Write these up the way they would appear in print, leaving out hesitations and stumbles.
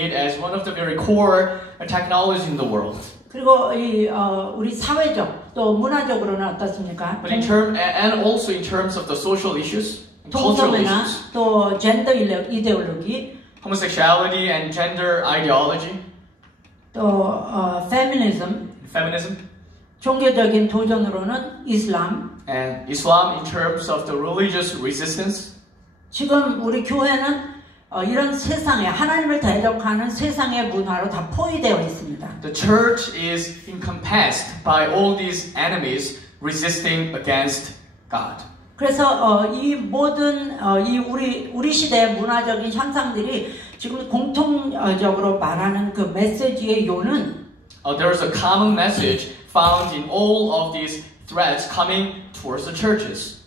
as one of the very core technologies in the world. 그리고 우리 사회적 또 문화적으로는 어떻습니까? But and also in terms of the social issues, cultural issues, 또 젠더 이데올로기, homosexuality and gender ideology, 또 feminism, 종교적인 도전으로는 이슬람, and Islam in terms of the religious resistance. 지금 우리 교회는 이런 세상에 하나님을 대적하는 세상의 문화로 다 포위되어 있습니다. The church is encompassed by all these enemies resisting against God. 그래서 이 모든 우리 시대의 문화적인 현상들이 지금 공통적으로 말하는 그 메시지의 요는 there is a common message found in all of these threats coming towards the churches.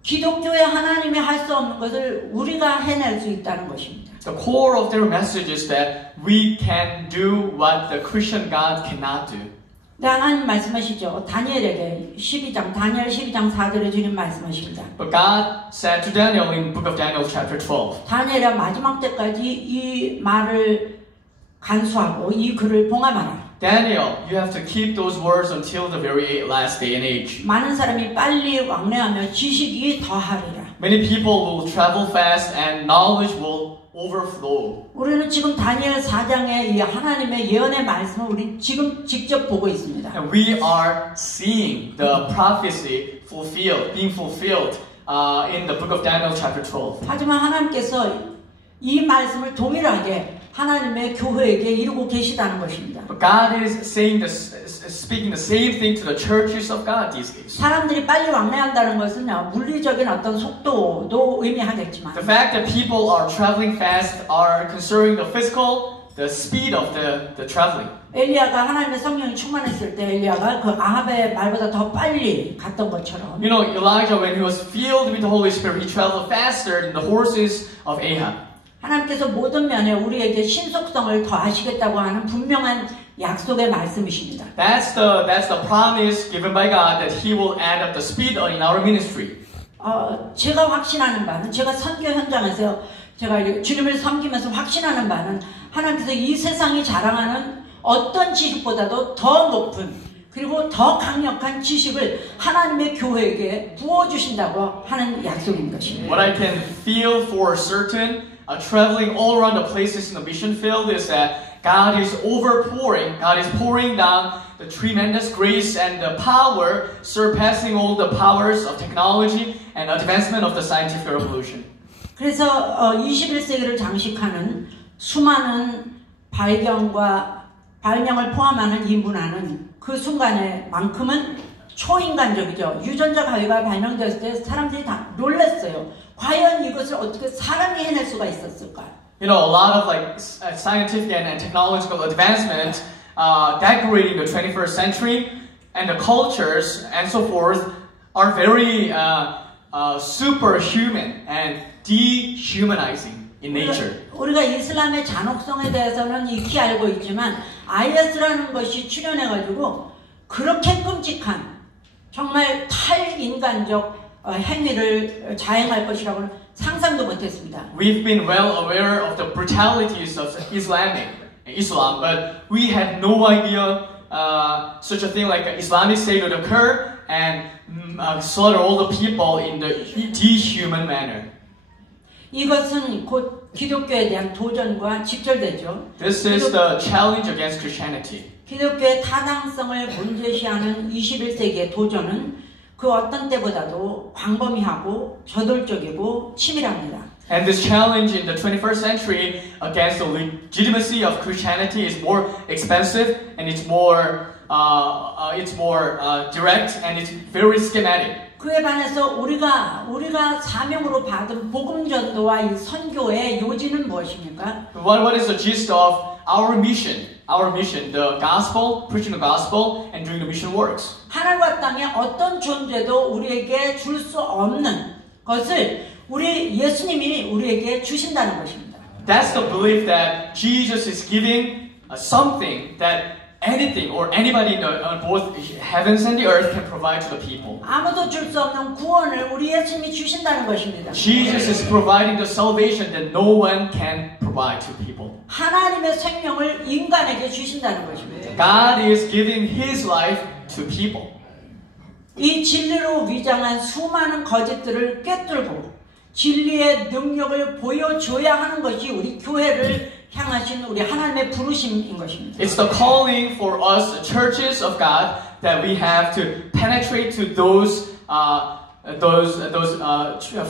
기독교의 하나님이 할 수 없는 것을 우리가 해낼 수 있다는 것입니다. The core of their message is that we can do what the Christian God cannot do. 네, 하나님 말씀하시죠. 다니엘에게 다니엘 12장 4절에 주님 말씀하십니다. But God said to Daniel in Book of Daniel chapter 12. 다니엘아 마지막 때까지 이 말을 간수하고 이 글을 봉함하라. Daniel, you have to keep those words until the very last day and age. 많은 사람이 빨리 왕래하며 지식이 더하리라. Many people will travel fast and knowledge will overflow. 우리는 지금 다니엘 4장의 이 하나님의 예언의 말씀을 우리 지금 직접 보고 있습니다. And we are seeing the prophecy being fulfilled in the book of Daniel chapter 12. 하지만 하나님께서 이 말씀을 동일하게 하나님의 교회에게 이루고 계시다는 것입니다. But God is speaking the same thing to the churches of God these days. 사람들이 빨리 왕래한다는 것은 물리적인 어떤 속도도 의미하겠지만 The fact that people are traveling fast are concerning the speed of the traveling. 엘리야가 하나님의 성령이 충만했을 때 엘리야가 그 아합의 말보다 더 빨리 갔던 것처럼 You know, Elijah when he was filled with the Holy Spirit, he traveled faster than the horses of Ahab. 하나님께서 모든 면에 우리에게 신속성을 더하시겠다고 하는 분명한 약속의 말씀이십니다. That's the promise given by God that He will add up the speed in our ministry. 제가 확신하는 바는 제가 선교 현장에서 제가 주님을 섬기면서 확신하는 바는 하나님께서 이 세상이 자랑하는 어떤 지식보다도 더 높은 그리고 더 강력한 지식을 하나님의 교회에게 부어주신다고 하는 약속인 것입니다. What I can feel for certain, traveling all around the places in the mission field, is that God is pouring down the tremendous grace and the power, surpassing all the powers of technology and advancement of the scientific revolution. 그래서 21세기를 장식하는 수많은 발명을 포함하는 이 문화는 그 순간에만큼은 초인간적이죠. 유전자 가위가 발명되었을 때 사람들이 다 놀랐어요. 과연 이것을 어떻게 사람이 해낼 수가 있었을까? You know, a lot of like scientific and technological advancement decorating the 21st century, and the cultures and so forth are very superhuman and dehumanizing in nature. 우리가 이슬람의 잔혹성에 대해서는 익히 알고 있지만 IS라는 것이 출현해가지고 그렇게 끔찍한 정말 탈인간적 행위를 자행할 것이라고는 상상도 못했습니다. We've been well aware of the brutalities of Islam, but we had no idea such a thing like an Islamic state would occur and slaughter all the people in the dehuman manner. 이것은 곧 기독교에 대한 도전과 직결되죠. This is the challenge against Christianity. 기독교의 타당성을 문제시하는 21세기의 도전은 그 어떤 때보다도 광범위하고 저돌적이고 치밀합니다. And this challenge in the 21st century against the legitimacy of Christianity is more expensive and it's more direct and it's very schematic. 그에 반해서 우리가 사명으로 받은 복음 전도와 이 선교의 요지는 무엇입니까? What is the gist of our mission? Our mission, the gospel, preaching the gospel, and doing the mission works. 하늘과 땅에 어떤 존재도 우리에게 줄 수 없는 것을 예수님이 우리에게 주신다는 것입니다. That's the belief that Jesus is giving something that anything or anybody in both heavens and the earth can provide to the people. 아무도 줄 수 없는 구원을 우리 예수님이 주신다는 것입니다. Jesus is providing the salvation that no one can provide to people. 하나님의 생명을 인간에게 주신다는 것입니다. God is giving His life to people. 이 진리로 위장한 수많은 거짓들을 꿰뚫고 진리의 능력을 보여줘야 하는 것이 우리 교회를 향하신 우리 하나님의 부르심인 것입니다. It's the calling for us, the churches of God, that we have to penetrate to those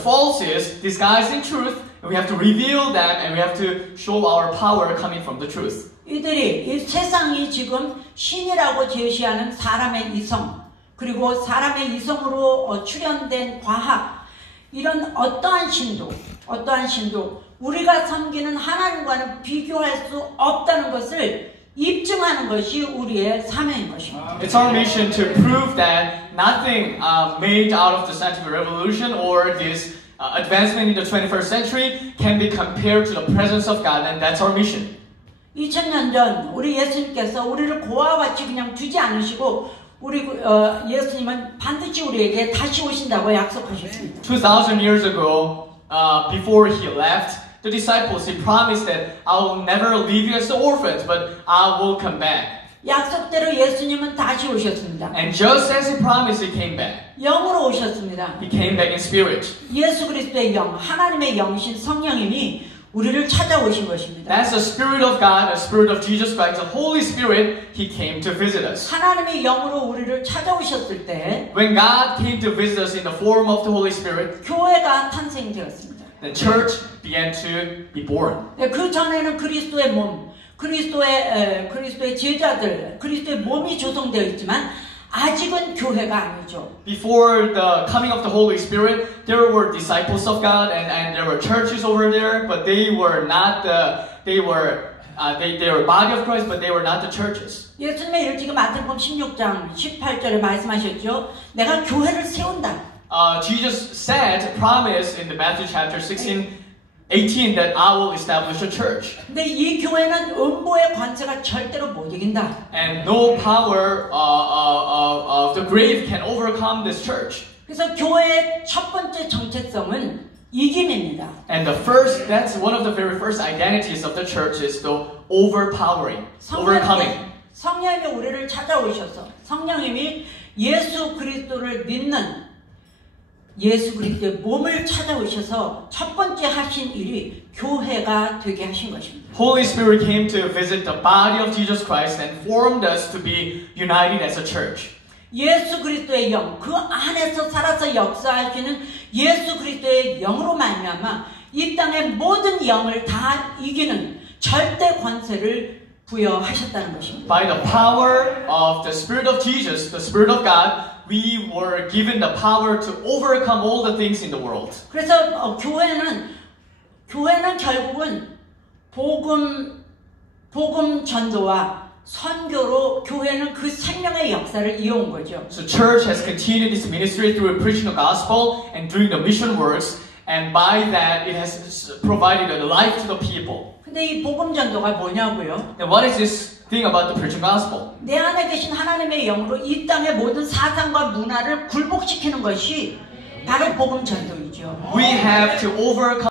falses disguised in truth. And we have to reveal them, and we have to show our power coming from the truth. 이들이 이 세상이 지금 신이라고 제시하는 사람의 이성, 그리고 사람의 이성으로 출현된 과학, 이런 어떠한 신도 우리가 섬기는 하나님과는 비교할 수 없다는 것을 입증하는 것이 우리의 사명인 것입니다. It's our mission to prove that nothing made out of the scientific revolution or this advancement in the 21st century can be compared to the presence of God, and that's our mission. 2000년 전 우리 예수님께서 우리를 고아와 같이 그냥 두지 않으시고 우리 예수님은 반드시 우리에게 다시 오신다고 약속하셨습니다. 2000 years ago, before He left the disciples, He promised that I will never leave you as the orphans, but I will come back. 약속대로 예수님은 다시 오셨습니다. And just as He promised, He came back. 영으로 오셨습니다. He came back in spirit. 예수 그리스도의 영, 하나님의 영이신 성령님이 우리를 찾아오신 것입니다. That's the Spirit of God, the Spirit of Jesus Christ, the Holy Spirit. He came to visit us. 하나님의 영으로 우리를 찾아오셨을 때, When God came to visit us in the form of the Holy Spirit, 교회가 탄생되었습니다. the church began to be born. 그 전에는 그리스도의 몸, 그리스도의 제자들, 그리스도의 몸이 조성되어 있지만 아직은 교회가 아니죠. Before the coming of the Holy Spirit, there were disciples of God and there were churches over there, but they were not they were body of Christ, but they were not the churches. 예수님의 일찍이 마태복음 16장 18절에 말씀하셨죠. 내가 교회를 세운다. Jesus said, promised in the Matthew chapter 18 that I will establish a church. 근데 이 교회는 음보의 관세가 절대로 못 이긴다. And no power of the grave can overcome this church. 그래서 교회의 첫 번째 정체성은 이김입니다. And that's one of the very first identities of the church is the overpowering, overcoming. 성령님이 우리를 찾아오셔서 성령님이 예수 그리스도를 믿는 예수 그리스도의 몸을 찾아오셔서 첫 번째 하신 일이 교회가 되게 하신 것입니다. Holy Spirit came to visit the body of Jesus Christ and formed us to be united as a church. 예수 그리스도의 영, 그 안에서 살아서 역사하시는 예수 그리스도의 영으로 말미암아 이 땅의 모든 영을 다 이기는 절대 권세를 부여하셨다는 것입니다. By the power of the Spirit of Jesus, the Spirit of God, we were given the power to overcome all the things in the world. 그래서 교회는 결국은 복음 전도와 선교로 교회는 그 생명의 역사를 이어온 거죠. So church has continued its ministry through preaching the gospel and doing the mission works, and by that it has provided a life to the people. 근데 이 복음 전도가 뭐냐고요? And what is this thing about the preaching gospel? 내 안에 계신 하나님의 영으로 이 땅의 모든 사상과 문화를 굴복시키는 것이 바로 복음 전도이죠. We have to overcome